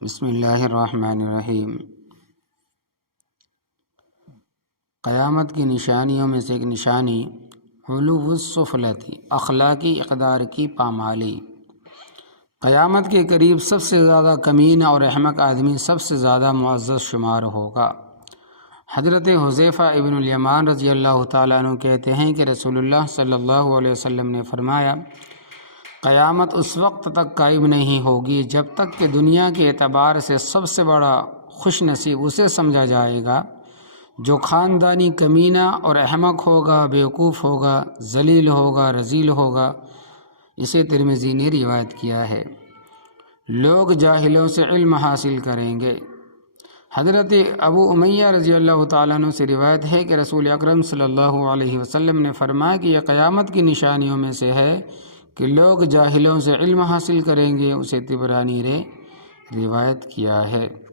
بسم اللہ الرحمن الرحیم۔ قیامت کی نشانیوں میں سے ایک نشانی علو السفلتی، اخلاقی اقدار کی پامالی۔ قیامت کے قریب سب سے زیادہ کمینہ اور احمق آدمی سب سے زیادہ معزز شمار ہوگا۔ حضرت حذیفہ ابن الیمان رضی اللہ تعالیٰ عنہ کہتے ہیں کہ رسول اللہ صلی اللہ علیہ وسلم نے فرمایا، قیامت اس وقت تک قائم نہیں ہوگی جب تک کہ دنیا کے اعتبار سے سب سے بڑا خوش نصیب اسے سمجھا جائے گا جو خاندانی کمینہ اور احمق ہوگا، بیوقوف ہوگا، ذلیل ہوگا، رذیل ہوگا۔ اسے ترمذی نے روایت کیا ہے۔ لوگ جاہلوں سے علم حاصل کریں گے۔ حضرت ابو امیہ رضی اللہ تعالیٰ عنہ سے روایت ہے کہ رسول اکرم صلی اللہ علیہ وسلم نے فرمایا کہ یہ قیامت کی نشانیوں میں سے ہے کہ لوگ جاہلوں سے علم حاصل کریں گے۔ اسے طبرانی نے روایت کیا ہے۔